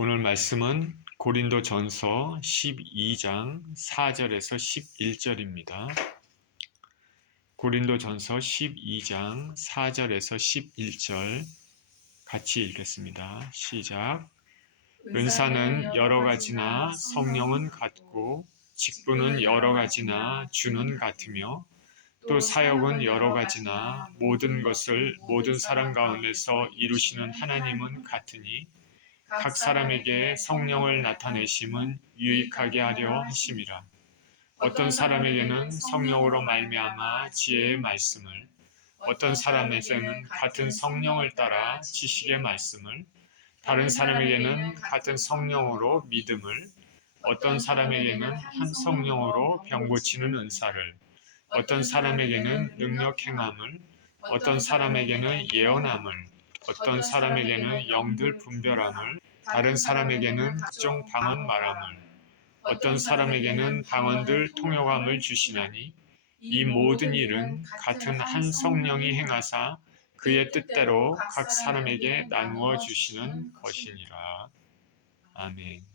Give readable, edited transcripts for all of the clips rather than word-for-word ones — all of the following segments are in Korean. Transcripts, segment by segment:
오늘 말씀은 고린도전서 12장 4절에서 11절입니다. 고린도전서 12장 4절에서 11절 같이 읽겠습니다. 시작. 은사는 여러 가지나 성령은 같고 직분은 여러 가지나 주는 같으며 또 사역은 여러 가지나 모든 것을 모든 사람 가운데서 이루시는 하나님은 같으니 각 사람에게 성령을 나타내심은 유익하게 하려 하심이라. 어떤 사람에게는 성령으로 말미암아 지혜의 말씀을, 어떤 사람에게는 같은 성령을 따라 지식의 말씀을, 다른 사람에게는 같은 성령으로 믿음을, 어떤 사람에게는 한 성령으로 병 고치는 은사를, 어떤 사람에게는 능력 행함을, 어떤 사람에게는 예언함을, 어떤 사람에게는 영들 분별함을, 다른 사람에게는 각종 방언 말함을, 어떤 사람에게는 방언들 통역함을 주시나니 이 모든 일은 같은 한 성령이 행하사 그의 뜻대로 각 사람에게 나누어 주시는 것이니라. 아멘.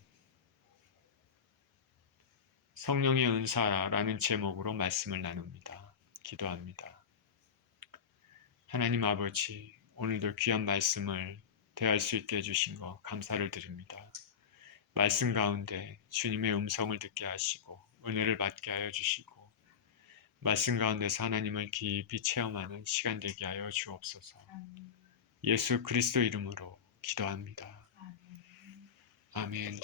성령의 은사라는 제목으로 말씀을 나눕니다. 기도합니다. 하나님 아버지, 오늘도 귀한 말씀을 대할 수 있게 해주신 것 감사를 드립니다. 말씀 가운데 주님의 음성을 듣게 하시고 은혜를 받게 하여 주시고 말씀 가운데서 하나님을 깊이 체험하는 시간 되게 하여 주옵소서. 예수 그리스도 이름으로 기도합니다. 아멘.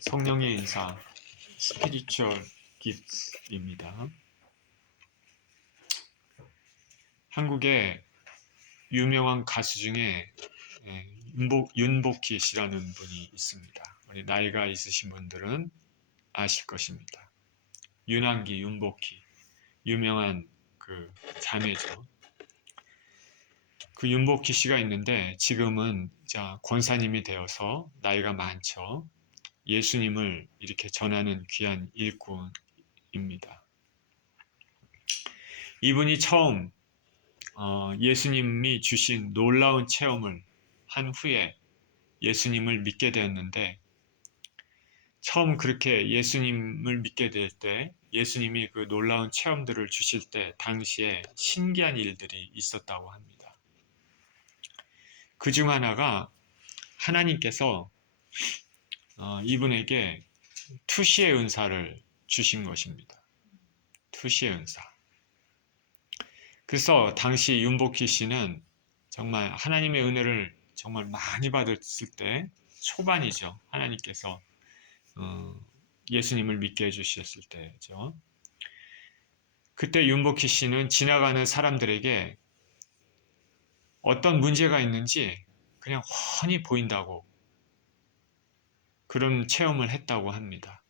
성령의 인사, Spiritual Gifts입니다. 한국의 유명한 가수 중에 윤복희 씨라는 분이 있습니다. 우리 나이가 있으신 분들은 아실 것입니다. 윤한기, 윤복희, 유명한 그 자매죠. 그 윤복희 씨가 있는데 지금은 권사님이 되어서 나이가 많죠. 예수님을 이렇게 전하는 귀한 일꾼입니다. 이분이 처음 예수님이 주신 놀라운 체험을 한 후에 예수님을 믿게 되었는데, 처음 그렇게 예수님을 믿게 될 때 예수님이 그 놀라운 체험들을 주실 때 당시에 신기한 일들이 있었다고 합니다. 그중 하나가 하나님께서 이분에게 투시의 은사를 주신 것입니다. 투시의 은사. 그래서 당시 윤복희 씨는 정말 하나님의 은혜를 정말 많이 받았을 때 초반이죠. 하나님께서 예수님을 믿게 해주셨을 때죠. 그때 윤복희 씨는 지나가는 사람들에게 어떤 문제가 있는지 그냥 훤히 보인다고 그런 체험을 했다고 합니다.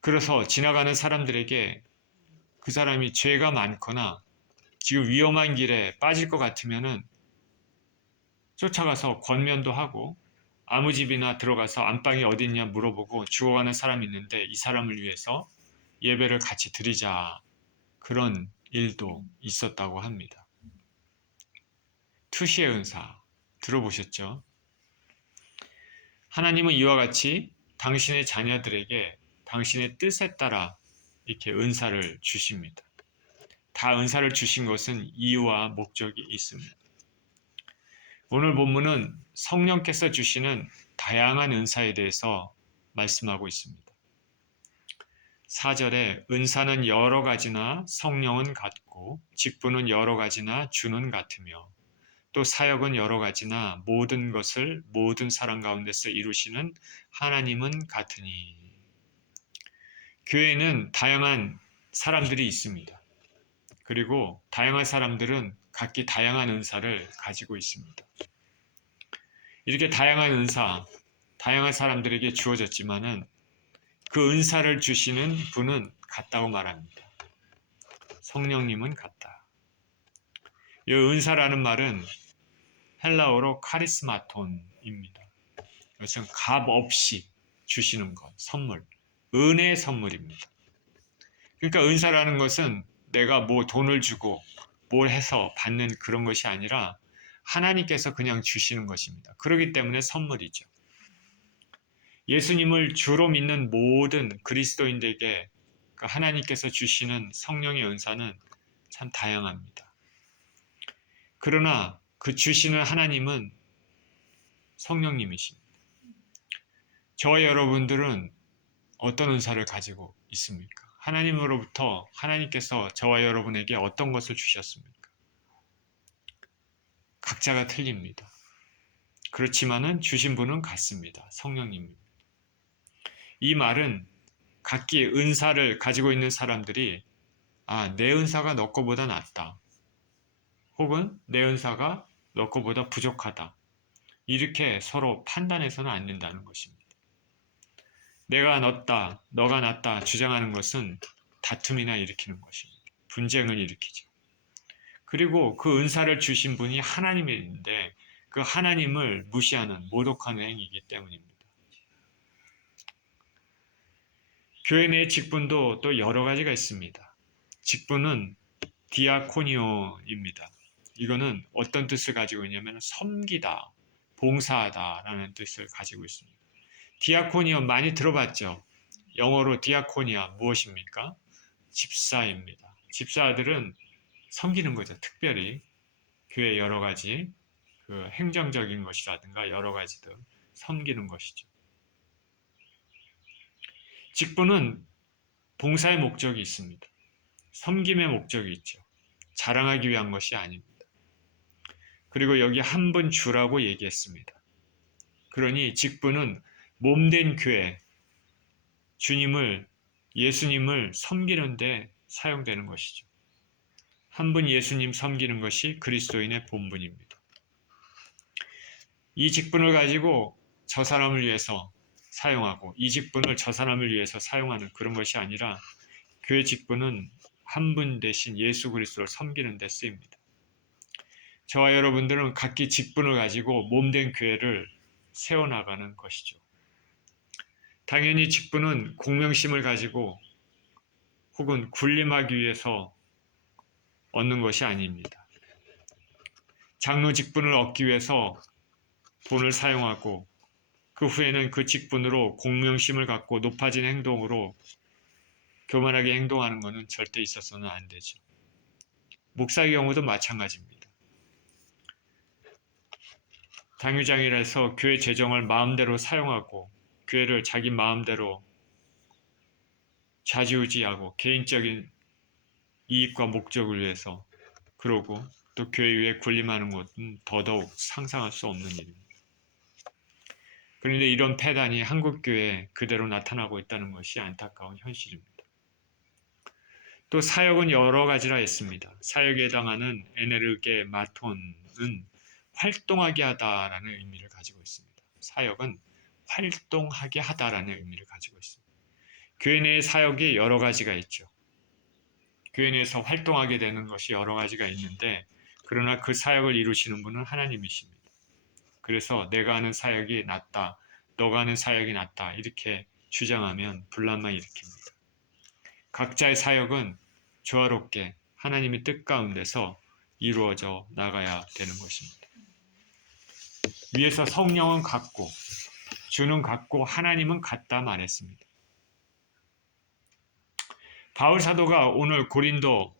그래서 지나가는 사람들에게 그 사람이 죄가 많거나 지금 위험한 길에 빠질 것 같으면은 쫓아가서 권면도 하고 아무 집이나 들어가서 안방이 어디 있냐 물어보고 죽어가는 사람이 있는데 이 사람을 위해서 예배를 같이 드리자, 그런 일도 있었다고 합니다. 투시의 은사 들어보셨죠? 하나님은 이와 같이 당신의 자녀들에게 당신의 뜻에 따라 이렇게 은사를 주십니다. 다 은사를 주신 것은 이유와 목적이 있습니다. 오늘 본문은 성령께서 주시는 다양한 은사에 대해서 말씀하고 있습니다. 4절에 은사는 여러 가지나 성령은 같고 직분은 여러 가지나 주는 같으며 또 사역은 여러 가지나 모든 것을 모든 사람 가운데서 이루시는 하나님은 같으니. 교회에는 다양한 사람들이 있습니다. 그리고 다양한 사람들은 각기 다양한 은사를 가지고 있습니다. 이렇게 다양한 은사, 다양한 사람들에게 주어졌지만은 그 은사를 주시는 분은 같다고 말합니다. 성령님은 같다. 이 은사라는 말은 헬라어로 카리스마톤입니다. 이것은 값 없이 주시는 것, 선물, 은혜의 선물입니다. 그러니까 은사라는 것은 내가 뭐 돈을 주고 뭘 해서 받는 그런 것이 아니라 하나님께서 그냥 주시는 것입니다. 그렇기 때문에 선물이죠. 예수님을 주로 믿는 모든 그리스도인들에게 하나님께서 주시는 성령의 은사는 참 다양합니다. 그러나 그 주시는 하나님은 성령님이십니다. 저와 여러분들은 어떤 은사를 가지고 있습니까? 하나님으로부터 하나님께서 저와 여러분에게 어떤 것을 주셨습니까? 각자가 틀립니다. 그렇지만은 주신 분은 같습니다. 성령님입니다. 이 말은 각기 은사를 가지고 있는 사람들이 내 은사가 너 거보다 낫다. 혹은 내 은사가 너 거보다 부족하다. 이렇게 서로 판단해서는 안 된다는 것입니다. 내가 낫다, 너가 낫다 주장하는 것은 다툼이나 일으키는 것입니다. 분쟁을 일으키죠. 그리고 그 은사를 주신 분이 하나님인데 그 하나님을 무시하는 모독하는 행위이기 때문입니다. 교회 내 직분도 또 여러 가지가 있습니다. 직분은 디아코니오입니다. 이거는 어떤 뜻을 가지고 있냐면 섬기다, 봉사하다 라는 뜻을 가지고 있습니다. 디아코니오 많이 들어봤죠? 영어로 디아코니아 무엇입니까? 집사입니다. 집사들은 섬기는 거죠. 특별히 교회 여러 가지 행정적인 것이라든가 여러 가지들 섬기는 것이죠. 직분은 봉사의 목적이 있습니다. 섬김의 목적이 있죠. 자랑하기 위한 것이 아닙니다. 그리고 여기 한 분 주라고 얘기했습니다. 그러니 직분은 몸된 교회, 예수님을 섬기는 데 사용되는 것이죠. 한 분 예수님 섬기는 것이 그리스도인의 본분입니다. 이 직분을 가지고 저 사람을 위해서 사용하고 이 직분을 저 사람을 위해서 사용하는 그런 것이 아니라 교회 직분은 한 분 대신 예수 그리스도를 섬기는 데 쓰입니다. 저와 여러분들은 각기 직분을 가지고 몸된 교회를 세워나가는 것이죠. 당연히 직분은 공명심을 가지고 혹은 군림하기 위해서 얻는 것이 아닙니다. 장로 직분을 얻기 위해서 돈을 사용하고 그 후에는 그 직분으로 공명심을 갖고 높아진 행동으로 교만하게 행동하는 것은 절대 있어서는 안 되죠. 목사의 경우도 마찬가지입니다. 당회장이라 해서 교회 재정을 마음대로 사용하고 교회를 자기 마음대로 좌지우지하고 개인적인 이익과 목적을 위해서 그러고 또 교회 위에 군림하는 것은 더더욱 상상할 수 없는 일입니다. 그런데 이런 폐단이 한국교회에 그대로 나타나고 있다는 것이 안타까운 현실입니다. 또 사역은 여러 가지라 했습니다. 사역에 해당하는 에네르게 마톤은 활동하게 하다라는 의미를 가지고 있습니다. 사역은 활동하게 하다라는 의미를 가지고 있습니다. 교회 내의 사역이 여러 가지가 있죠. 교회 내에서 활동하게 되는 것이 여러 가지가 있는데 그러나 그 사역을 이루시는 분은 하나님이십니다. 그래서 내가 하는 사역이 낫다, 너가 하는 사역이 낫다 이렇게 주장하면 분란만 일으킵니다. 각자의 사역은 조화롭게 하나님의 뜻 가운데서 이루어져 나가야 되는 것입니다. 위에서 성령은 같고 주는 같고 하나님은 같다 말했습니다. 바울 사도가 오늘 고린도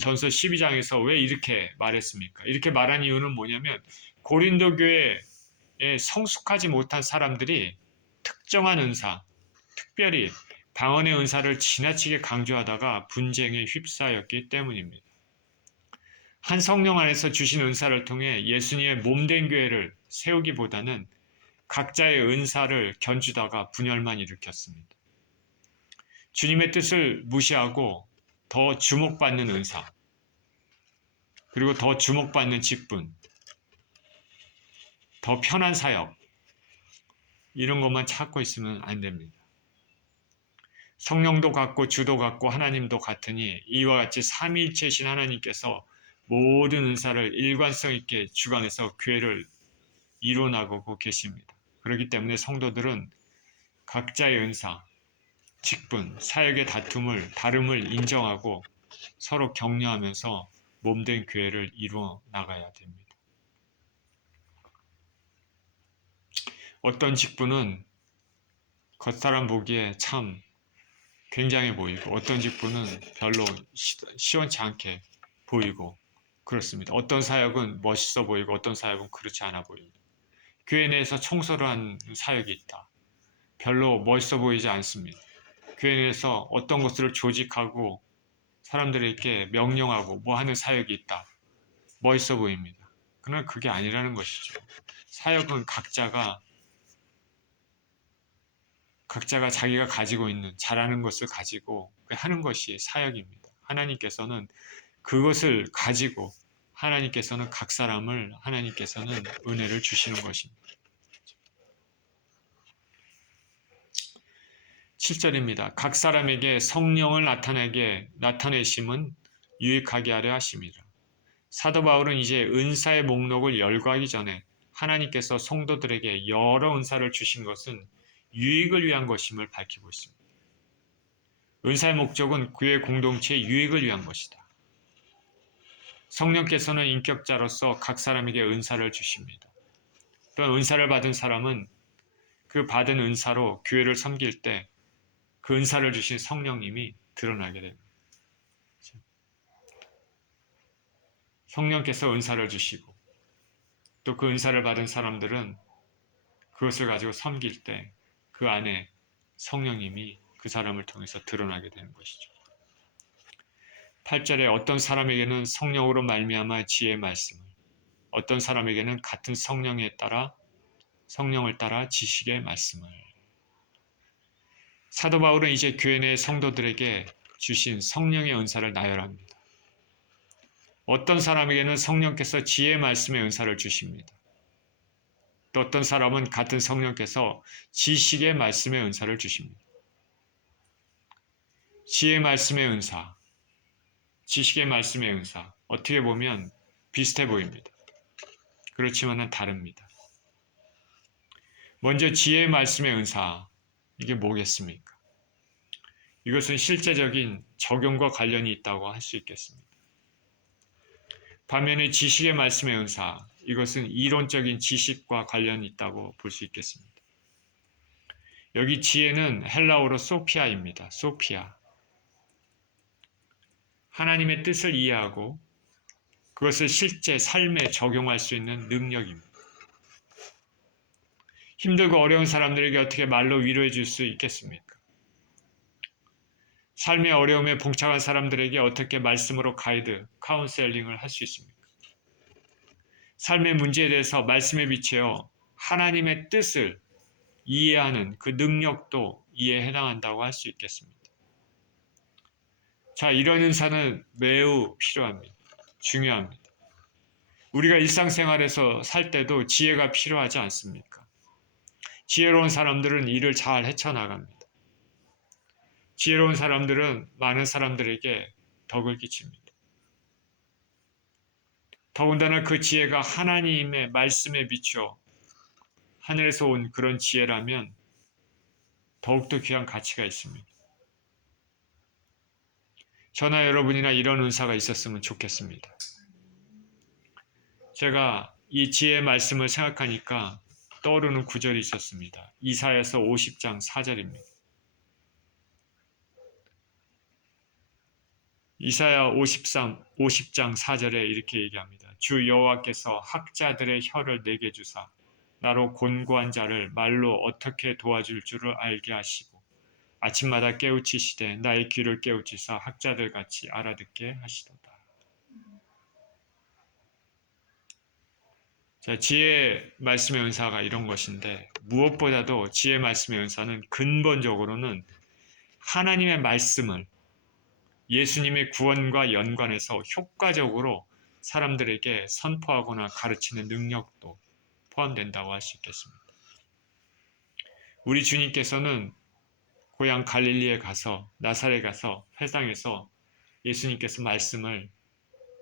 전서 12장에서 왜 이렇게 말했습니까? 이렇게 말한 이유는 뭐냐면 고린도 교회에 성숙하지 못한 사람들이 특정한 은사, 특별히 방언의 은사를 지나치게 강조하다가 분쟁에 휩싸였기 때문입니다. 한 성령 안에서 주신 은사를 통해 예수님의 몸된 교회를 세우기보다는 각자의 은사를 견주다가 분열만 일으켰습니다. 주님의 뜻을 무시하고 더 주목받는 은사, 그리고 더 주목받는 직분, 더 편한 사역, 이런 것만 찾고 있으면 안 됩니다. 성령도 같고 주도 같고 하나님도 같으니 이와 같이 삼위일체이신 하나님께서 모든 은사를 일관성 있게 주관해서 교회를 이루어나가고 계십니다. 그렇기 때문에 성도들은 각자의 은사, 직분, 사역의 다름을 인정하고 서로 격려하면서 몸된 교회를 이루어 나가야 됩니다. 어떤 직분은 겉사람 보기에 참 굉장해 보이고 어떤 직분은 별로 시원치 않게 보이고 그렇습니다. 어떤 사역은 멋있어 보이고 어떤 사역은 그렇지 않아 보입니다. 교회 내에서 청소를 하는 사역이 있다. 별로 멋있어 보이지 않습니다. 교회 내에서 어떤 것들을 조직하고 사람들에게 명령하고 뭐 하는 사역이 있다. 멋있어 보입니다. 그러나 그게 아니라는 것이죠. 사역은 각자가 자기가 가지고 있는 잘하는 것을 가지고 하는 것이 사역입니다. 하나님께서는 그것을 가지고 하나님께서는 각 사람을 하나님께서는 은혜를 주시는 것입니다. 7절입니다. 각 사람에게 성령을 나타내심은 유익하게 하려 하심이라. 사도 바울은 이제 은사의 목록을 열거하기 전에 하나님께서 성도들에게 여러 은사를 주신 것은 유익을 위한 것임을 밝히고 있습니다. 은사의 목적은 교회 공동체의 유익을 위한 것이다. 성령께서는 인격자로서 각 사람에게 은사를 주십니다. 또한 은사를 받은 사람은 그 받은 은사로 교회를 섬길 때 그 은사를 주신 성령님이 드러나게 됩니다. 성령께서 은사를 주시고 또 그 은사를 받은 사람들은 그것을 가지고 섬길 때 그 안에 성령님이 그 사람을 통해서 드러나게 되는 것이죠. 8절에 어떤 사람에게는 성령으로 말미암아 지혜의 말씀을, 어떤 사람에게는 같은 성령을 따라 지식의 말씀을. 사도 바울은 이제 교회 내 성도들에게 주신 성령의 은사를 나열합니다. 어떤 사람에게는 성령께서 지혜의 말씀의 은사를 주십니다. 또 어떤 사람은 같은 성령께서 지식의 말씀의 은사를 주십니다. 지혜의 말씀의 은사, 지식의 말씀의 은사, 어떻게 보면 비슷해 보입니다. 그렇지만은 다릅니다. 먼저 지혜의 말씀의 은사, 이게 뭐겠습니까? 이것은 실제적인 적용과 관련이 있다고 할 수 있겠습니다. 반면에 지식의 말씀의 은사, 이것은 이론적인 지식과 관련이 있다고 볼 수 있겠습니다. 여기 지혜는 헬라어로 소피아입니다. 소피아. 하나님의 뜻을 이해하고 그것을 실제 삶에 적용할 수 있는 능력입니다. 힘들고 어려운 사람들에게 어떻게 말로 위로해 줄 수 있겠습니까? 삶의 어려움에 봉착한 사람들에게 어떻게 말씀으로 가이드, 카운셀링을 할 수 있습니까? 삶의 문제에 대해서 말씀에 비추어 하나님의 뜻을 이해하는 그 능력도 이해에 해당한다고 할 수 있겠습니다. 자, 이런 은사는 매우 필요합니다. 중요합니다. 우리가 일상생활에서 살 때도 지혜가 필요하지 않습니까? 지혜로운 사람들은 일을 잘 헤쳐나갑니다. 지혜로운 사람들은 많은 사람들에게 덕을 끼칩니다. 더군다나 그 지혜가 하나님의 말씀에 비추어 하늘에서 온 그런 지혜라면 더욱더 귀한 가치가 있습니다. 저나 여러분이나 이런 은사가 있었으면 좋겠습니다. 제가 이 지혜의 말씀을 생각하니까 떠오르는 구절이 있었습니다. 이사야서 50장 4절입니다. 이사야 50장 4절에 이렇게 얘기합니다. 주 여호와께서 학자들의 혀를 내게 주사 나로 곤고한 자를 말로 어떻게 도와줄 줄을 알게 하시고 아침마다 깨우치시되 나의 귀를 깨우치사 학자들같이 알아듣게 하시도다. 자, 지혜 말씀의 은사가 이런 것인데 무엇보다도 지혜 말씀의 은사는 근본적으로는 하나님의 말씀을 예수님의 구원과 연관해서 효과적으로 사람들에게 선포하거나 가르치는 능력도 포함된다고 할 수 있겠습니다. 우리 주님께서는 고향 갈릴리에 가서 나사렛에 가서 회당에서 예수님께서 말씀을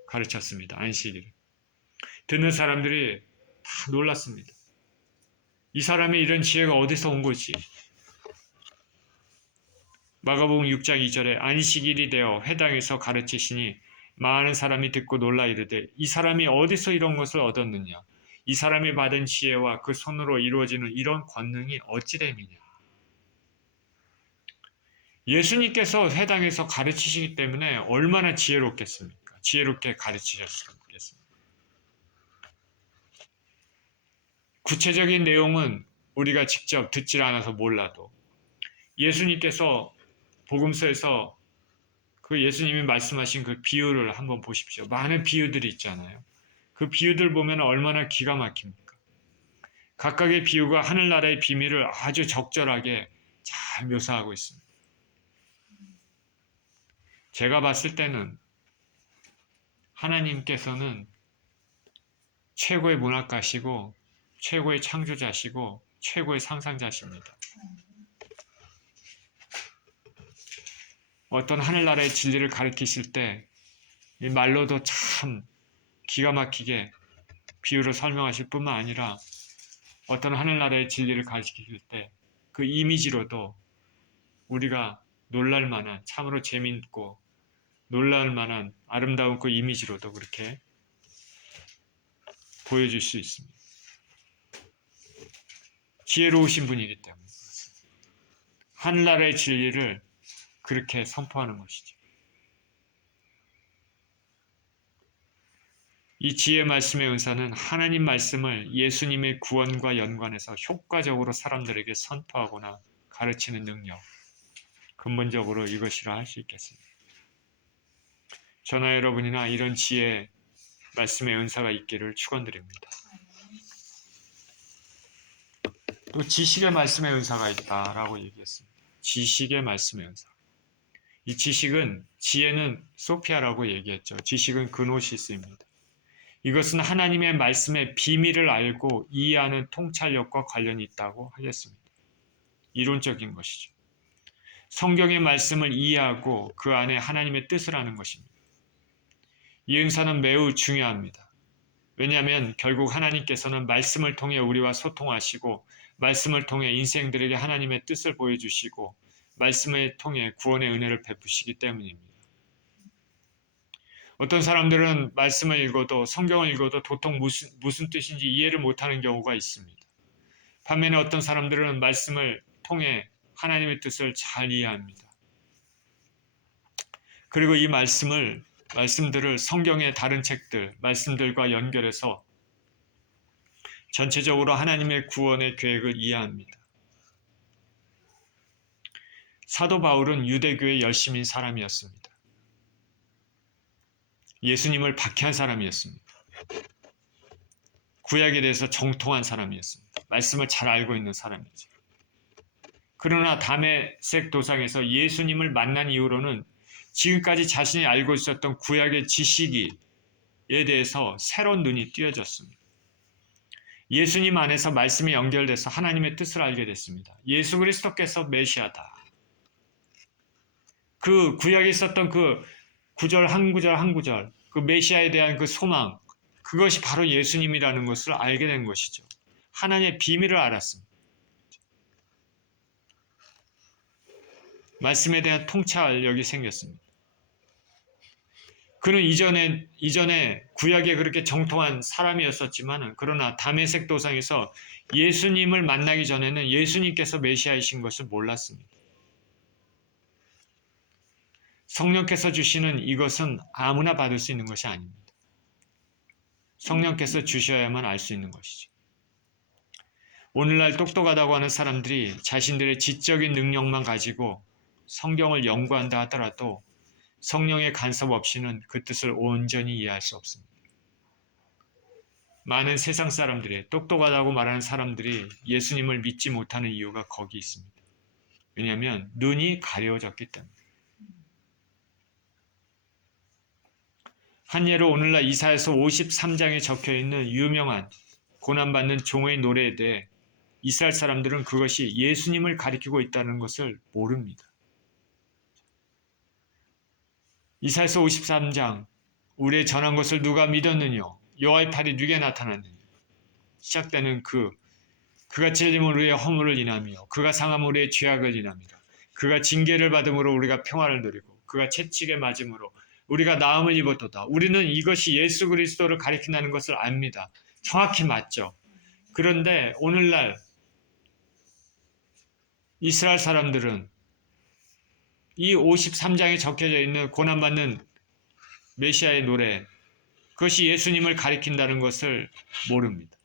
가르쳤습니다. 안식일을. 듣는 사람들이 다 놀랐습니다. 이 사람이 이런 지혜가 어디서 온 거지? 마가복음 6장 2절에 안식일이 되어 회당에서 가르치시니 많은 사람이 듣고 놀라 이르되 이 사람이 어디서 이런 것을 얻었느냐? 이 사람이 받은 지혜와 그 손으로 이루어지는 이런 권능이 어찌 됨이냐. 예수님께서 회당에서 가르치시기 때문에 얼마나 지혜롭겠습니까? 지혜롭게 가르치셨겠습니까? 구체적인 내용은 우리가 직접 듣질 않아서 몰라도 예수님께서 복음서에서 그 예수님이 말씀하신 그 비유를 한번 보십시오. 많은 비유들이 있잖아요. 그 비유들 보면 얼마나 기가 막힙니까? 각각의 비유가 하늘나라의 비밀을 아주 적절하게 잘 묘사하고 있습니다. 제가 봤을 때는 하나님께서는 최고의 문학가시고 최고의 창조자시고 최고의 상상자십니다. 어떤 하늘나라의 진리를 가르치실 때 이 말로도 참 기가 막히게 비유를 설명하실 뿐만 아니라 어떤 하늘나라의 진리를 가르치실 때 그 이미지로도 우리가 놀랄 만한, 참으로 재미있고 놀랄 만한 아름다운 그 이미지로도 그렇게 보여줄 수 있습니다. 지혜로우신 분이기 때문에 하늘나라의 진리를 그렇게 선포하는 것이죠. 이 지혜 말씀의 은사는 하나님 말씀을 예수님의 구원과 연관해서 효과적으로 사람들에게 선포하거나 가르치는 능력, 근본적으로 이것이라 할 수 있겠습니다. 저나 여러분이나 이런 지혜 말씀의 은사가 있기를 축원드립니다. 또 지식의 말씀의 은사가 있다라고 얘기했습니다. 지식의 말씀의 은사. 이 지식은, 지혜는 소피아라고 얘기했죠. 지식은 그노시스입니다. 이것은 하나님의 말씀의 비밀을 알고 이해하는 통찰력과 관련이 있다고 하겠습니다. 이론적인 것이죠. 성경의 말씀을 이해하고 그 안에 하나님의 뜻을 아는 것입니다. 이 은사는 매우 중요합니다. 왜냐하면 결국 하나님께서는 말씀을 통해 우리와 소통하시고 말씀을 통해 인생들에게 하나님의 뜻을 보여주시고 말씀을 통해 구원의 은혜를 베푸시기 때문입니다. 어떤 사람들은 말씀을 읽어도 성경을 읽어도 도통 무슨 뜻인지 이해를 못하는 경우가 있습니다. 반면에 어떤 사람들은 말씀을 통해 하나님의 뜻을 잘 이해합니다. 그리고 이 말씀들을 성경의 다른 책들, 말씀들과 연결해서 전체적으로 하나님의 구원의 계획을 이해합니다. 사도 바울은 유대교의 열심인 사람이었습니다. 예수님을 박해한 사람이었습니다. 구약에 대해서 정통한 사람이었습니다. 말씀을 잘 알고 있는 사람이죠. 그러나 다메섹 도상에서 예수님을 만난 이후로는 지금까지 자신이 알고 있었던 구약의 지식에 대해서 새로운 눈이 띄어졌습니다. 예수님 안에서 말씀이 연결돼서 하나님의 뜻을 알게 됐습니다. 예수 그리스도께서 메시아다. 그 구약에 있었던 그 구절 한 구절 그 메시아에 대한 그 소망, 그것이 바로 예수님이라는 것을 알게 된 것이죠. 하나님의 비밀을 알았습니다. 말씀에 대한 통찰력이 생겼습니다. 그는 이전에 구약에 그렇게 정통한 사람이었었지만 그러나 다메섹 도상에서 예수님을 만나기 전에는 예수님께서 메시아이신 것을 몰랐습니다. 성령께서 주시는 이것은 아무나 받을 수 있는 것이 아닙니다. 성령께서 주셔야만 알 수 있는 것이죠. 오늘날 똑똑하다고 하는 사람들이 자신들의 지적인 능력만 가지고 성경을 연구한다 하더라도 성령의 간섭 없이는 그 뜻을 온전히 이해할 수 없습니다. 많은 세상 사람들이, 똑똑하다고 말하는 사람들이 예수님을 믿지 못하는 이유가 거기 있습니다. 왜냐하면 눈이 가려워졌기 때문에. 한 예로 오늘날 이사야서 53장에 적혀있는 유명한 고난받는 종의 노래에 대해 이스라엘 사람들은 그것이 예수님을 가리키고 있다는 것을 모릅니다. 이사야서 53장, 우리의 전한 것을 누가 믿었느뇨? 여호와의 팔이 누게 나타났느뇨? 시작되는 그가 찔림으로 우리의 허물을 인하며 그가 상함으로 우리의 죄악을 인합니다. 그가 징계를 받음으로 우리가 평화를 누리고 그가 채찍에 맞음으로 우리가 나음을 입었도다. 우리는 이것이 예수 그리스도를 가리킨다는 것을 압니다. 정확히 맞죠. 그런데 오늘날 이스라엘 사람들은 이 53장에 적혀져 있는 고난받는 메시아의 노래, 그것이 예수님을 가리킨다는 것을 모릅니다.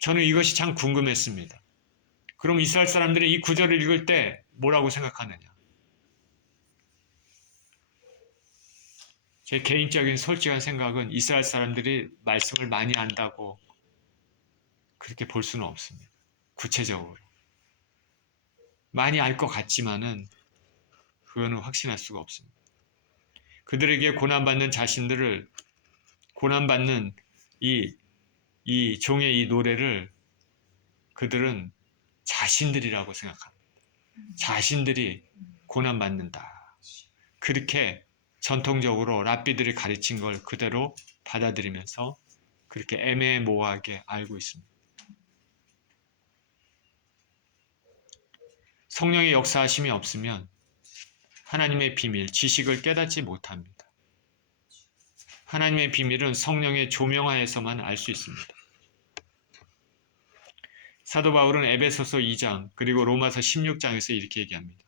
저는 이것이 참 궁금했습니다. 그럼 이스라엘 사람들이 이 구절을 읽을 때 뭐라고 생각하느냐? 제 개인적인 솔직한 생각은 이스라엘 사람들이 말씀을 많이 안다고 그렇게 볼 수는 없습니다. 구체적으로. 많이 알 것 같지만은 그거는 확신할 수가 없습니다. 그들에게 고난받는 이 종의 이 노래를 그들은 자신들이라고 생각합니다. 자신들이 고난받는다. 그렇게 전통적으로 랍비들이 가르친 걸 그대로 받아들이면서 그렇게 애매모호하게 알고 있습니다. 성령의 역사하심이 없으면 하나님의 비밀, 지식을 깨닫지 못합니다. 하나님의 비밀은 성령의 조명하에서만 알 수 있습니다. 사도 바울은 에베소서 2장 그리고 로마서 16장에서 이렇게 얘기합니다.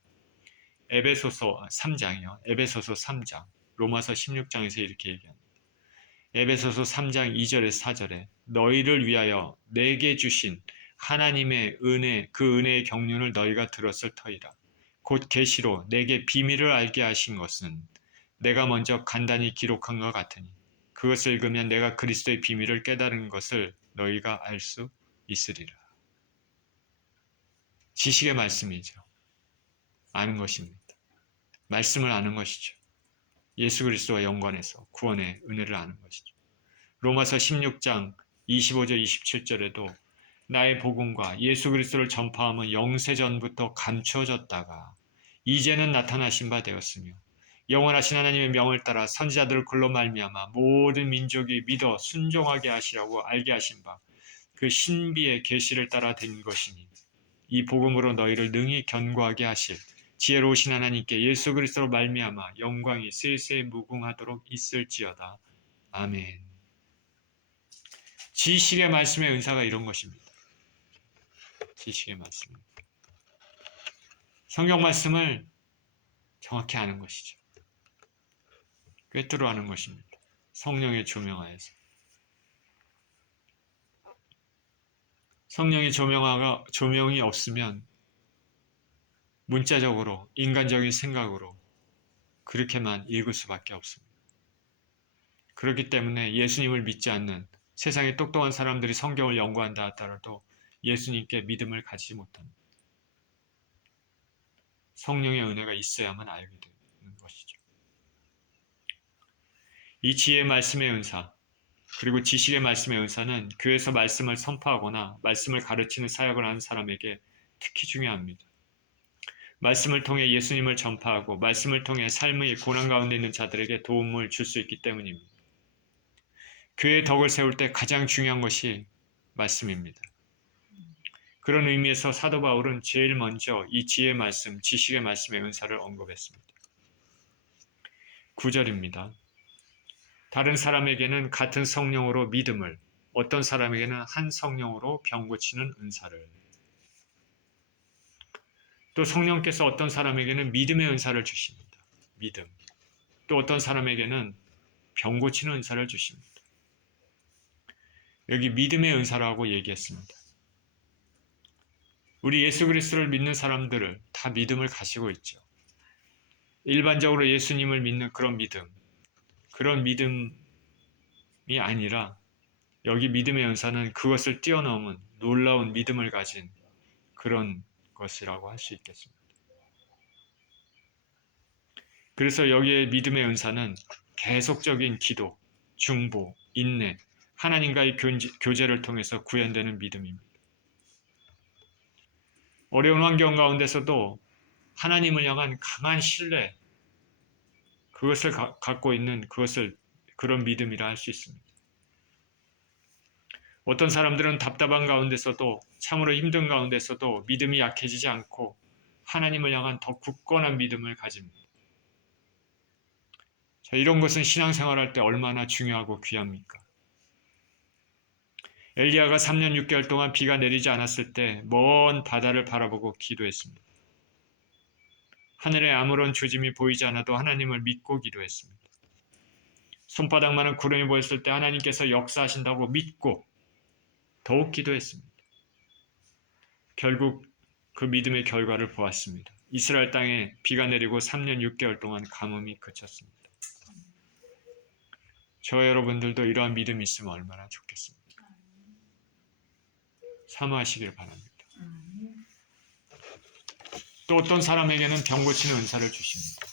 에베소서 3장, 로마서 16장에서 이렇게 얘기합니다. 에베소서 3장 2절에서 4절에 너희를 위하여 내게 주신 하나님의 은혜, 그 은혜의 경륜을 너희가 들었을 터이라. 곧 계시로 내게 비밀을 알게 하신 것은 내가 먼저 간단히 기록한 것 같으니 그것을 읽으면 내가 그리스도의 비밀을 깨달은 것을 너희가 알 수 있으리라. 지식의 말씀이죠. 아는 것입니다. 말씀을 아는 것이죠. 예수 그리스도와 연관해서 구원의 은혜를 아는 것이죠. 로마서 16장 25절 27절에도 나의 복음과 예수 그리스도를 전파함은 영세전부터 감추어졌다가 이제는 나타나신 바 되었으며 영원하신 하나님의 명을 따라 선지자들을 글로 말미암아 모든 민족이 믿어 순종하게 하시라고 알게 하신 바 그 신비의 계시를 따라 된 것이니 이 복음으로 너희를 능히 견고하게 하실 지혜로우신 하나님께 예수 그리스도로 말미암아 영광이 세세 무궁하도록 있을지어다. 아멘. 지식의 말씀의 은사가 이런 것입니다. 지식의 말씀입니다. 성경 말씀을 정확히 아는 것이죠. 꿰뚫어 아는 것입니다. 성령의 조명하에서. 성령의 조명이 없으면 문자적으로 인간적인 생각으로 그렇게만 읽을 수밖에 없습니다. 그렇기 때문에 예수님을 믿지 않는 세상의 똑똑한 사람들이 성경을 연구한다 하더라도 예수님께 믿음을 가지지 못합니다. 성령의 은혜가 있어야만 알게 되는 것이죠. 이 지혜의 말씀의 은사, 그리고 지식의 말씀의 은사는 교회에서 말씀을 선포하거나 말씀을 가르치는 사역을 하는 사람에게 특히 중요합니다. 말씀을 통해 예수님을 전파하고 말씀을 통해 삶의 고난 가운데 있는 자들에게 도움을 줄 수 있기 때문입니다. 교회의 덕을 세울 때 가장 중요한 것이 말씀입니다. 그런 의미에서 사도 바울은 제일 먼저 이 지혜의 말씀, 지식의 말씀의 은사를 언급했습니다. 9절입니다. 다른 사람에게는 같은 성령으로 믿음을, 어떤 사람에게는 한 성령으로 병 고치는 은사를. 또 성령께서 어떤 사람에게는 믿음의 은사를 주십니다. 믿음. 또 어떤 사람에게는 병 고치는 은사를 주십니다. 여기 믿음의 은사라고 얘기했습니다. 우리 예수 그리스도를 믿는 사람들을 다 믿음을 가지고 있죠. 일반적으로 예수님을 믿는 그런 믿음이 아니라 여기 믿음의 은사는 그것을 뛰어넘은 놀라운 믿음을 가진 그런 것이라고 할 수 있겠습니다. 그래서 여기에 믿음의 은사는 계속적인 기도, 중보, 인내, 하나님과의 교제를 통해서 구현되는 믿음입니다. 어려운 환경 가운데서도 하나님을 향한 강한 신뢰, 그것을 갖고 있는 그런 믿음이라 할 수 있습니다. 어떤 사람들은 답답한 가운데서도 참으로 힘든 가운데서도 믿음이 약해지지 않고 하나님을 향한 더 굳건한 믿음을 가집니다. 이런 것은 신앙생활할 때 얼마나 중요하고 귀합니까? 엘리야가 3년 6개월 동안 비가 내리지 않았을 때 먼 바다를 바라보고 기도했습니다. 하늘에 아무런 조짐이 보이지 않아도 하나님을 믿고 기도했습니다. 손바닥만한 구름이 보였을 때 하나님께서 역사하신다고 믿고 더욱 기도했습니다. 결국 그 믿음의 결과를 보았습니다. 이스라엘 땅에 비가 내리고 3년 6개월 동안 가뭄이 그쳤습니다. 저 여러분들도 이러한 믿음이 있으면 얼마나 좋겠습니까? 사모하시길 바랍니다. 또 어떤 사람에게는 병 고치는 은사를 주십니다.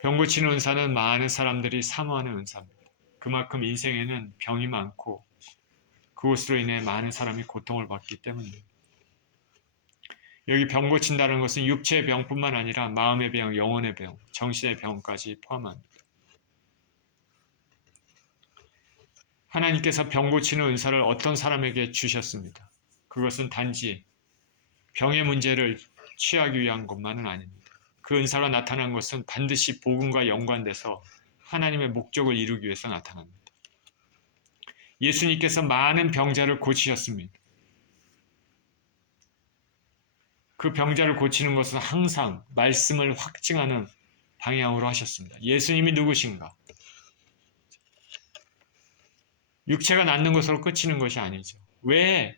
병 고치는 은사는 많은 사람들이 사모하는 은사입니다. 그만큼 인생에는 병이 많고 그것으로 인해 많은 사람이 고통을 받기 때문입니다. 여기 병 고친다는 것은 육체의 병뿐만 아니라 마음의 병, 영혼의 병, 정신의 병까지 포함합니다. 하나님께서 병 고치는 은사를 어떤 사람에게 주셨습니다. 그것은 단지 병의 문제를 취하기 위한 것만은 아닙니다. 그 은사가 나타난 것은 반드시 복음과 연관돼서 하나님의 목적을 이루기 위해서 나타납니다. 예수님께서 많은 병자를 고치셨습니다. 그 병자를 고치는 것은 항상 말씀을 확증하는 방향으로 하셨습니다. 예수님이 누구신가? 육체가 낫는 것으로 끝이는 것이 아니죠. 왜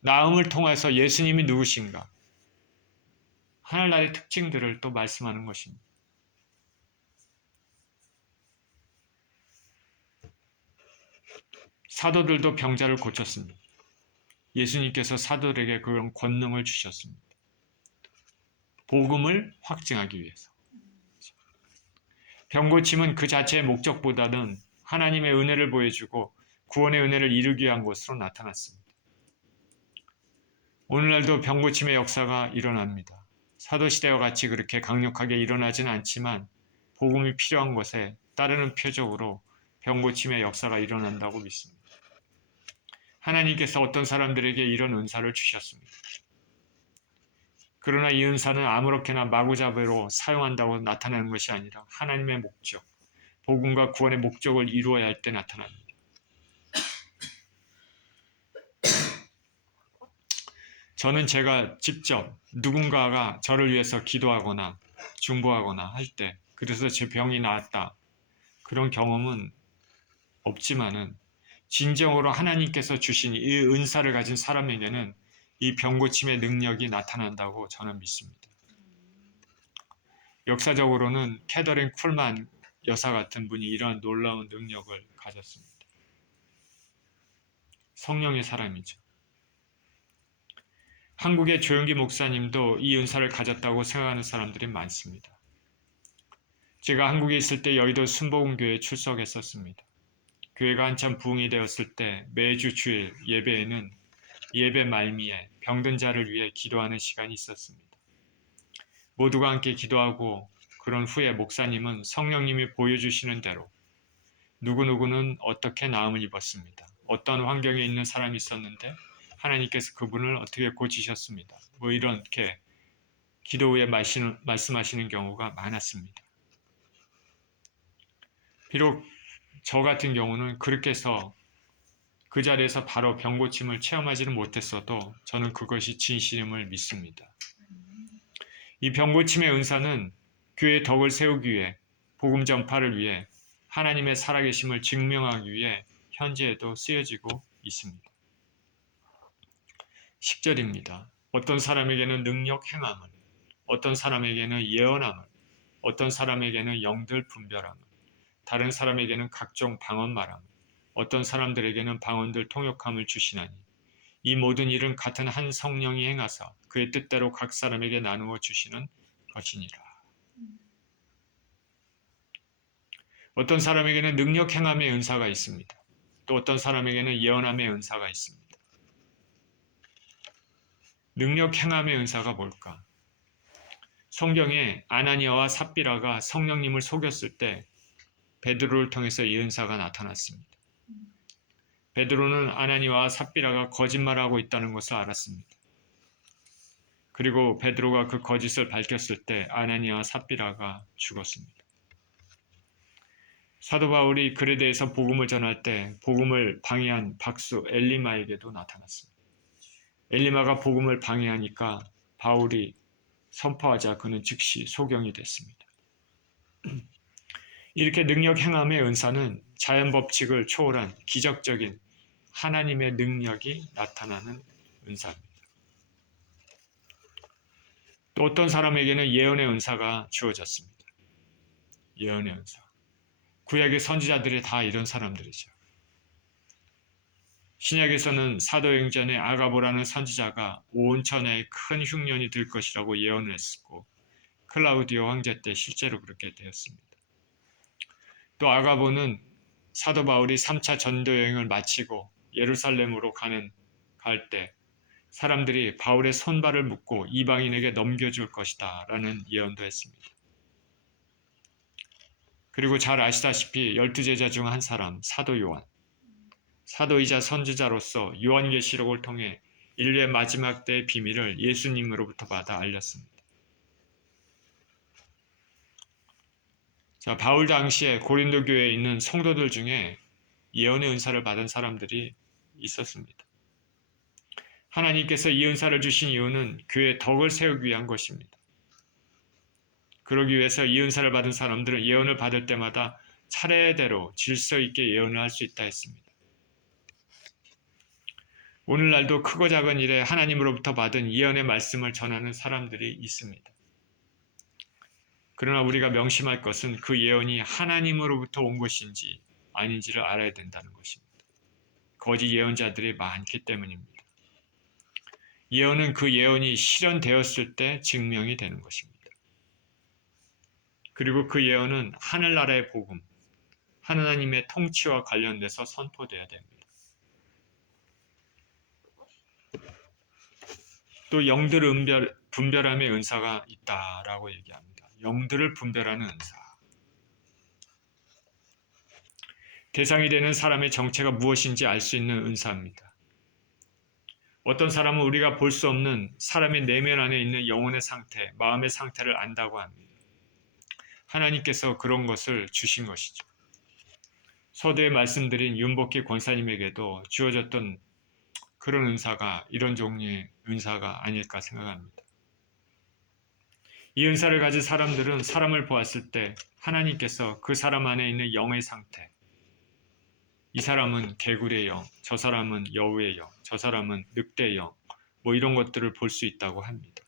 나음을 통해서 예수님이 누구신가? 하늘나라의 특징들을 또 말씀하는 것입니다. 사도들도 병자를 고쳤습니다. 예수님께서 사도들에게 그런 권능을 주셨습니다. 복음을 확증하기 위해서. 병 고침은 그 자체의 목적보다는 하나님의 은혜를 보여주고 구원의 은혜를 이루기 위한 것으로 나타났습니다. 오늘날도 병 고침의 역사가 일어납니다. 사도시대와 같이 그렇게 강력하게 일어나지는 않지만 복음이 필요한 것에 따르는 표적으로 병 고침의 역사가 일어난다고 믿습니다. 하나님께서 어떤 사람들에게 이런 은사를 주셨습니다. 그러나 이 은사는 아무렇게나 마구잡이로 사용한다고 나타나는 것이 아니라 하나님의 목적, 복음과 구원의 목적을 이루어야 할 때 나타납니다. 저는 제가 직접 누군가가 저를 위해서 기도하거나 중보하거나 할 때 그래서 제 병이 나았다 그런 경험은 없지만은 진정으로 하나님께서 주신 이 은사를 가진 사람에게는 이 병 고침의 능력이 나타난다고 저는 믿습니다. 역사적으로는 캐더린 쿨만 여사 같은 분이 이러한 놀라운 능력을 가졌습니다. 성령의 사람이죠. 한국의 조용기 목사님도 이 은사를 가졌다고 생각하는 사람들이 많습니다. 제가 한국에 있을 때 여의도 순복음교회에 출석했었습니다. 교회가 한참 부흥이 되었을 때 매주 주일 예배에는 예배 말미에 병든 자를 위해 기도하는 시간이 있었습니다. 모두가 함께 기도하고 그런 후에 목사님은 성령님이 보여주시는 대로 누구누구는 어떻게 나음을 입었습니다. 어떤 환경에 있는 사람이 있었는데 하나님께서 그분을 어떻게 고치셨습니다. 이렇게 기도 후에 말씀하시는 경우가 많았습니다. 비록 저 같은 경우는 그렇게 해서 그 자리에서 바로 병 고침을 체험하지는 못했어도 저는 그것이 진실임을 믿습니다. 이 병 고침의 은사는 교회의 덕을 세우기 위해 복음 전파를 위해 하나님의 살아계심을 증명하기 위해 현재에도 쓰여지고 있습니다. 10절입니다. 어떤 사람에게는 능력 행함을, 어떤 사람에게는 예언함을, 어떤 사람에게는 영들 분별함을, 다른 사람에게는 각종 방언 말함을, 어떤 사람들에게는 방언들 통역함을 주시나니 이 모든 일은 같은 한 성령이 행하사 그의 뜻대로 각 사람에게 나누어 주시는 것이니라. 어떤 사람에게는 능력 행함의 은사가 있습니다. 또 어떤 사람에게는 예언함의 은사가 있습니다. 능력 행함의 은사가 뭘까? 성경에 아나니아와 삽비라가 성령님을 속였을 때 베드로를 통해서 이 은사가 나타났습니다. 베드로는 아나니아와 삽비라가 거짓말하고 있다는 것을 알았습니다. 그리고 베드로가 그 거짓을 밝혔을 때 아나니아와 삽비라가 죽었습니다. 사도 바울이 글에 대해서 복음을 전할 때 복음을 방해한 박수 엘리마에게도 나타났습니다. 엘리마가 복음을 방해하니까 바울이 선포하자 그는 즉시 소경이 됐습니다. 이렇게 능력 행함의 은사는 자연 법칙을 초월한 기적적인 하나님의 능력이 나타나는 은사입니다. 또 어떤 사람에게는 예언의 은사가 주어졌습니다. 예언의 은사. 구약의 선지자들이 다 이런 사람들이죠. 신약에서는 사도행전의 아가보라는 선지자가 온 천하에 큰 흉년이 들 것이라고 예언을 했고 클라우디오 황제 때 실제로 그렇게 되었습니다. 또 아가보는 사도 바울이 3차 전도 여행을 마치고 예루살렘으로 갈 때 사람들이 바울의 손발을 묶고 이방인에게 넘겨줄 것이다 라는 예언도 했습니다. 그리고 잘 아시다시피 12제자 중 한 사람 사도 요한, 사도이자 선지자로서 요한계시록을 통해 인류의 마지막 때의 비밀을 예수님으로부터 받아 알렸습니다. 자, 바울 당시에 고린도 교회에 있는 성도들 중에 예언의 은사를 받은 사람들이 있었습니다. 하나님께서 이 은사를 주신 이유는 교회의 덕을 세우기 위한 것입니다. 그러기 위해서 이 은사를 받은 사람들은 예언을 받을 때마다 차례대로 질서 있게 예언을 할 수 있다 했습니다. 오늘날도 크고 작은 일에 하나님으로부터 받은 예언의 말씀을 전하는 사람들이 있습니다. 그러나 우리가 명심할 것은 그 예언이 하나님으로부터 온 것인지 아닌지를 알아야 된다는 것입니다. 거짓 예언자들이 많기 때문입니다. 예언은 그 예언이 실현되었을 때 증명이 되는 것입니다. 그리고 그 예언은 하늘나라의 복음, 하나님의 통치와 관련돼서 선포되어야 됩니다. 또 영들 분별함의 은사가 있다라고 얘기합니다. 영들을 분별하는 은사. 대상이 되는 사람의 정체가 무엇인지 알 수 있는 은사입니다. 어떤 사람은 우리가 볼 수 없는 사람의 내면 안에 있는 영혼의 상태, 마음의 상태를 안다고 합니다. 하나님께서 그런 것을 주신 것이죠. 서두에 말씀드린 윤복희 권사님에게도 주어졌던 그런 은사가 이런 종류의 은사가 아닐까 생각합니다. 이 은사를 가진 사람들은 사람을 보았을 때 하나님께서 그 사람 안에 있는 영의 상태, 이 사람은 개구리의 영, 저 사람은 여우의 영, 저 사람은 늑대의 영, 이런 것들을 볼 수 있다고 합니다.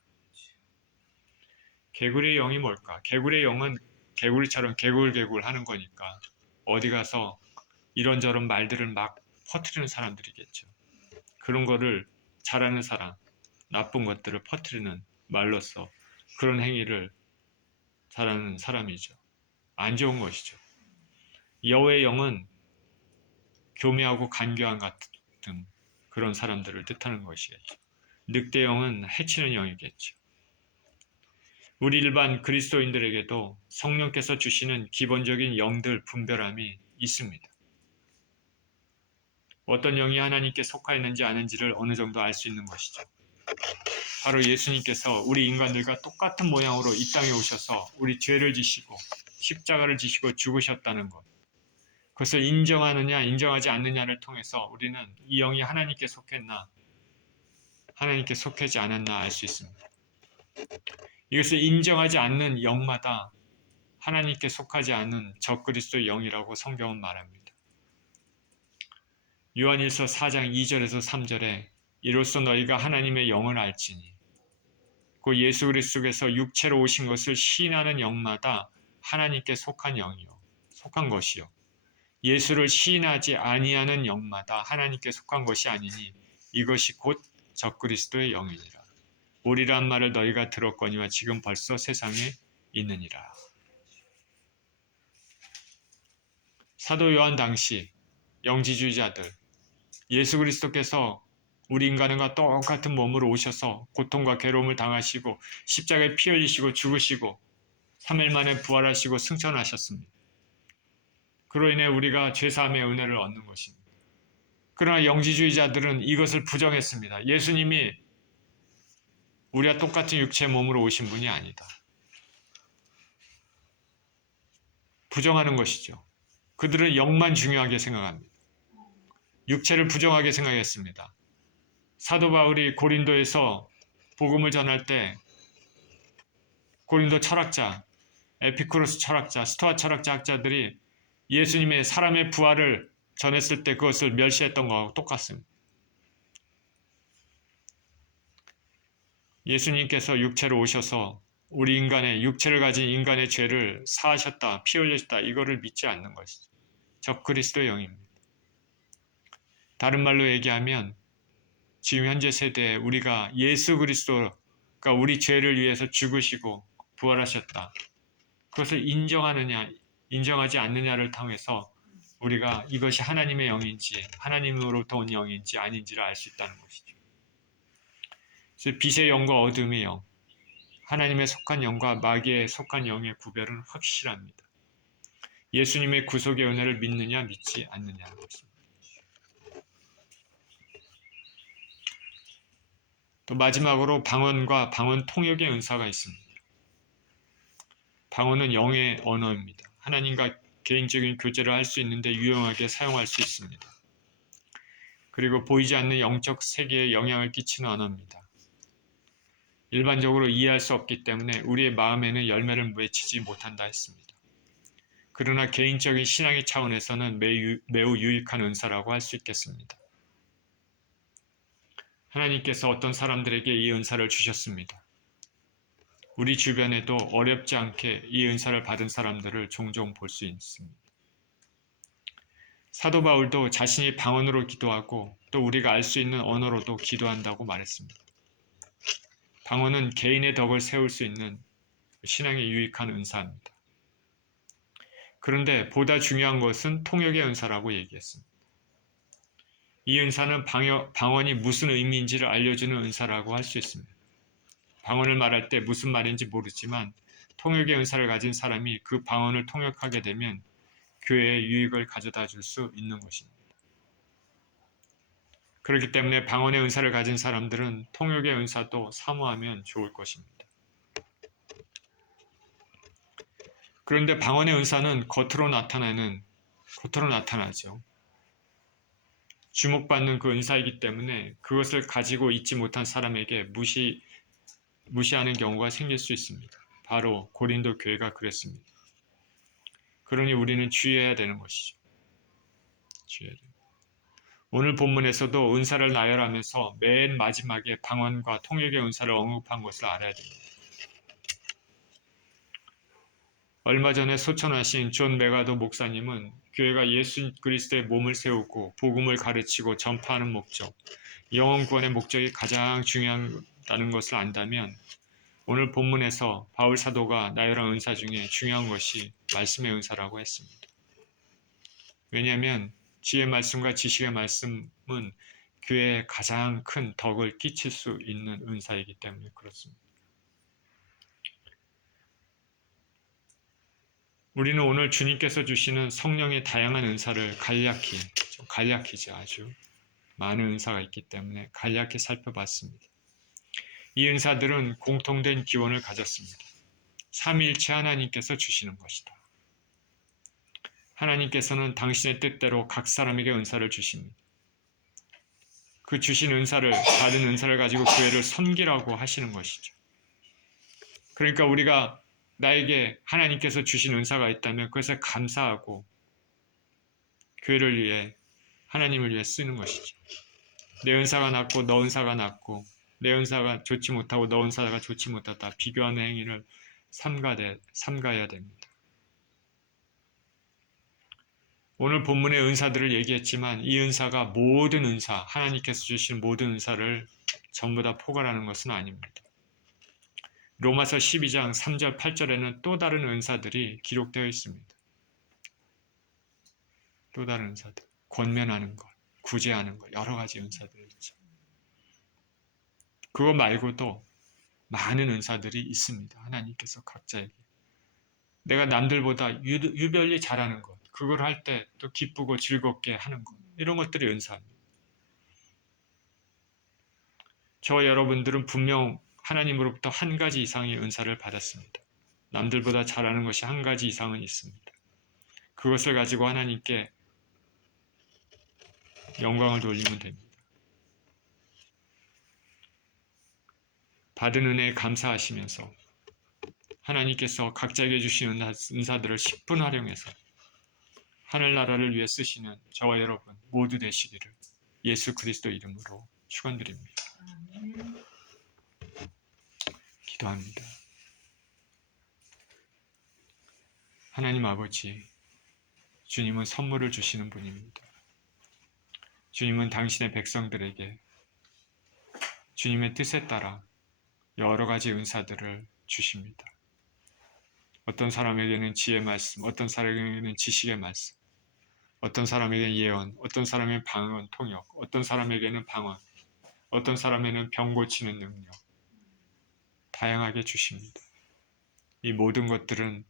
개구리의 영이 뭘까? 개구리의 영은 개구리처럼 개굴개굴 하는 거니까 어디 가서 이런저런 말들을 막 퍼뜨리는 사람들이겠죠. 그런 거를 잘하는 사람, 나쁜 것들을 퍼뜨리는 말로써 그런 행위를 잘하는 사람이죠. 안 좋은 것이죠. 여우의 영은 교묘하고 간교한 같은 그런 사람들을 뜻하는 것이겠죠. 늑대 영은 해치는 영이겠죠. 우리 일반 그리스도인들에게도 성령께서 주시는 기본적인 영들 분별함이 있습니다. 어떤 영이 하나님께 속하였는지 아는지를 어느 정도 알 수 있는 것이죠. 바로 예수님께서 우리 인간들과 똑같은 모양으로 이 땅에 오셔서 우리 죄를 지시고 십자가를 지시고 죽으셨다는 것. 그것을 인정하느냐 인정하지 않느냐를 통해서 우리는 이 영이 하나님께 속했나 하나님께 속하지 않았나 알 수 있습니다. 이것을 인정하지 않는 영마다 하나님께 속하지 않은 적그리스도의 영이라고 성경은 말합니다. 요한일서 4장 2절에서 3절에 이로써 너희가 하나님의 영을 알지니 그 예수 그리스도께서 육체로 오신 것을 시인하는 영마다 하나님께 속한 영이요 속한 것이요 예수를 시인하지 아니하는 영마다 하나님께 속한 것이 아니니 이것이 곧 적그리스도의 영이니라. 오리란 말을 너희가 들었거니와 지금 벌써 세상에 있느니라. 사도 요한 당시 영지주의자들 예수 그리스도께서 우리 인간과 똑같은 몸으로 오셔서 고통과 괴로움을 당하시고 십자가에 피 흘리시고 죽으시고 3일 만에 부활하시고 승천하셨습니다. 그로 인해 우리가 죄사함의 은혜를 얻는 것입니다. 그러나 영지주의자들은 이것을 부정했습니다. 예수님이 우리와 똑같은 육체의 몸으로 오신 분이 아니다. 부정하는 것이죠. 그들은 영만 중요하게 생각합니다. 육체를 부정하게 생각했습니다. 사도 바울이 고린도에서 복음을 전할 때 고린도 철학자, 에피쿠로스 철학자, 스토아 철학자 학자들이 예수님의 사람의 부활을 전했을 때 그것을 멸시했던 것하고 똑같습니다. 예수님께서 육체로 오셔서 우리 인간의 육체를 가진 인간의 죄를 사하셨다, 피 흘리셨다 이거를 믿지 않는 것이죠. 적그리스도의 영입니다. 다른 말로 얘기하면 지금 현재 세대에 우리가 예수 그리스도가 우리 죄를 위해서 죽으시고 부활하셨다. 그것을 인정하느냐, 인정하지 않느냐를 통해서 우리가 이것이 하나님의 영인지 하나님으로부터 온 영인지 아닌지를 알 수 있다는 것이죠. 그래서 빛의 영과 어둠의 영, 하나님의 속한 영과 마귀에 속한 영의 구별은 확실합니다. 예수님의 구속의 은혜를 믿느냐 믿지 않느냐는 것입니다. 또 마지막으로 방언과 방언 통역의 은사가 있습니다. 방언은 영의 언어입니다. 하나님과 개인적인 교제를 할 수 있는데 유용하게 사용할 수 있습니다. 그리고 보이지 않는 영적 세계에 영향을 끼치는 언어입니다. 일반적으로 이해할 수 없기 때문에 우리의 마음에는 열매를 맺히지 못한다 했습니다. 그러나 개인적인 신앙의 차원에서는 매우 유익한 은사라고 할 수 있겠습니다. 하나님께서 어떤 사람들에게 이 은사를 주셨습니다. 우리 주변에도 어렵지 않게 이 은사를 받은 사람들을 종종 볼 수 있습니다. 사도 바울도 자신이 방언으로 기도하고 또 우리가 알 수 있는 언어로도 기도한다고 말했습니다. 방언은 개인의 덕을 세울 수 있는 신앙에 유익한 은사입니다. 그런데 보다 중요한 것은 통역의 은사라고 얘기했습니다. 이 은사는 방언이 무슨 의미인지를 알려주는 은사라고 할 수 있습니다. 방언을 말할 때 무슨 말인지 모르지만 통역의 은사를 가진 사람이 그 방언을 통역하게 되면 교회에 유익을 가져다 줄 수 있는 것입니다. 그렇기 때문에 방언의 은사를 가진 사람들은 통역의 은사도 사모하면 좋을 것입니다. 그런데 방언의 은사는 겉으로 나타나죠. 주목받는 그 은사이기 때문에 그것을 가지고 있지 못한 사람에게 무시하는 경우가 생길 수 있습니다. 바로 고린도 교회가 그랬습니다. 그러니 우리는 주의해야 되는 것이죠. 오늘 본문에서도 은사를 나열하면서 맨 마지막에 방언과 통역의 은사를 언급한 것을 알아야 됩니다. 얼마 전에 소천하신 존 메가도 목사님은 교회가 예수 그리스도의 몸을 세우고 복음을 가르치고 전파하는 목적, 영혼 구원의 목적이 가장 중요하다는 것을 안다면 오늘 본문에서 바울 사도가 나열한 은사 중에 중요한 것이 말씀의 은사라고 했습니다. 왜냐하면 지혜의 말씀과 지식의 말씀은 교회에 가장 큰 덕을 끼칠 수 있는 은사이기 때문에 그렇습니다. 우리는 오늘 주님께서 주시는 성령의 다양한 은사를 간략히죠. 아주 많은 은사가 있기 때문에 간략히 살펴봤습니다. 이 은사들은 공통된 기원을 가졌습니다. 삼위일체 하나님께서 주시는 것이다. 하나님께서는 당신의 뜻대로 각 사람에게 은사를 주십니다. 그 주신 은사를, 다른 은사를 가지고 교회를 섬기라고 하시는 것이죠. 그러니까 우리가 나에게 하나님께서 주신 은사가 있다면 그것에 감사하고 교회를 위해, 하나님을 위해 쓰는 것이죠. 내 은사가 낫고 너 은사가 낫고 내 은사가 좋지 못하고 너 은사가 좋지 못하다 비교하는 행위를 삼가야 됩니다. 오늘 본문의 은사들을 얘기했지만 이 은사가 모든 은사, 하나님께서 주신 모든 은사를 전부 다 포괄하는 것은 아닙니다. 로마서 12장 3절 8절에는 또 다른 은사들이 기록되어 있습니다. 또 다른 은사들, 권면하는 것, 구제하는 것, 여러 가지 은사들이 있죠. 그거 말고도 많은 은사들이 있습니다. 하나님께서 각자에게. 내가 남들보다 유별리 잘하는 것, 그걸 할 때 또 기쁘고 즐겁게 하는 것, 이런 것들이 은사입니다. 저와 여러분들은 분명 하나님으로부터 한 가지 이상의 은사를 받았습니다. 남들보다 잘하는 것이 한 가지 이상은 있습니다. 그것을 가지고 하나님께 영광을 돌리면 됩니다. 받은 은혜에 감사하시면서 하나님께서 각자에게 주신 은사들을 10분 활용해서 하늘나라를 위해 쓰시는 저와 여러분 모두 되시기를 예수 그리스도 이름으로 축원드립니다. 기도합니다. 하나님 아버지, 주님은 선물을 주시는 분입니다. 주님은 당신의 백성들에게 주님의 뜻에 따라 여러 가지 은사들을 주십니다. 어떤 사람에게는 지혜 말씀, 어떤 사람에게는 지식의 말씀, 어떤 사람에게는 예언, 어떤 사람에게는 방언, 통역, 어떤 사람에게는 방언, 어떤 사람에게는 병 고치는 능력, 다양하게 주십니다. 이 모든 것들은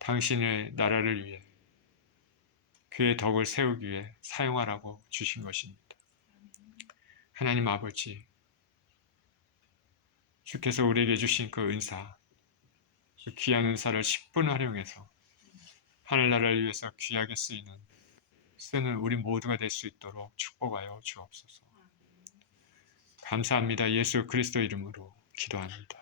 당신의 나라를 위해 그의 덕을 세우기 위해 사용하라고 주신 것입니다. 하나님 아버지, 주께서 우리에게 주신 그 은사, 그 귀한 은사를 10분 활용해서 하늘나라를 위해서 귀하게 쓰는 우리 모두가 될 수 있도록 축복하여 주옵소서. 감사합니다. 예수 그리스도 이름으로 기도합니다.